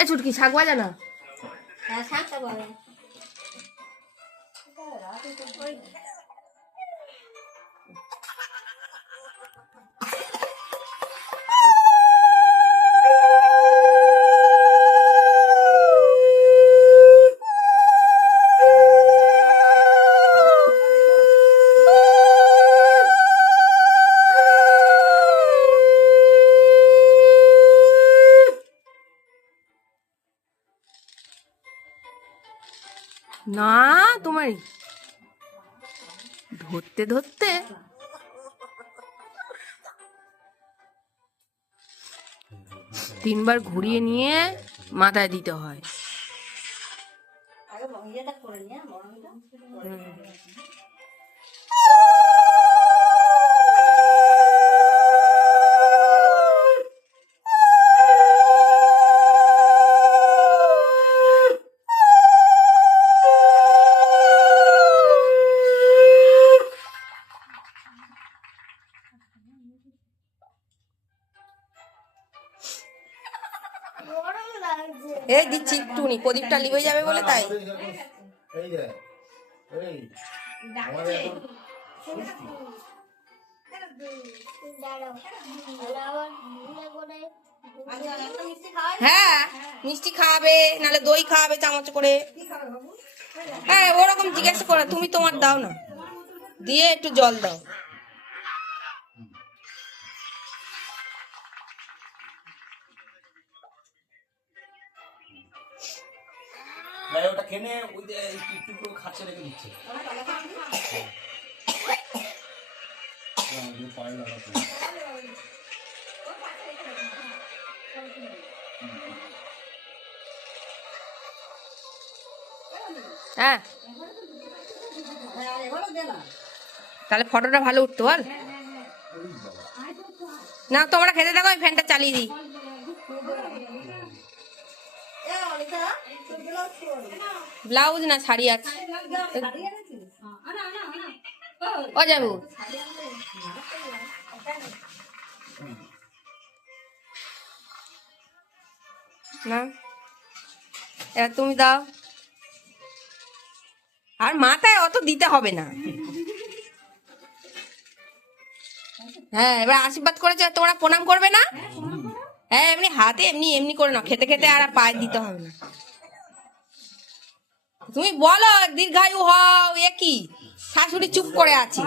এ ছুটকি শাক ভাজা না। হ্যাঁ শাকটা বলে না তোমারই ধরতে ধরতে তিনবার ঘুরিয়ে নিয়ে মাথায় দিতে হয়। আগে ইয়েটা করে নি মরমটা এই দিচ্ছি একটুনি, প্রদীপটা লিভে যাবে বলে তাই। এই যে এই আমাদের এখন হ্যাঁ মিষ্টি খাওয়াবে, নাহলে দই খাওয়াবে চামচ করে। হ্যাঁ ওরকম জিজ্ঞাসা করে, তুমি তোমার দাও না, দিয়ে একটু জল দাও। ওটা কেনে ওই যে একটু করে খাচ্ছে রেখে দিচ্ছে। হ্যাঁ তাহলে ফটোটা ভালো উঠতো বল। না তোমরা খেতে থাকো, ওই ফ্যানটা চালিয়ে দিই। ব্লাউজ না শাড়ি আছে ও যাবো না, এবার তুমি দাও। আর মাথায় অত দিতে হবে না। হ্যাঁ এবার আশীর্বাদ করেছে, তোমরা প্রণাম করবে না? হ্যাঁ এমনি হাতে এমনি এমনি করে নাও, খেতে খেতে আর পায়ে দিতে হবে না। তুমি বলো দীর্ঘায়ু হও, এ কি শাশুড়ি চুপ করে আছে।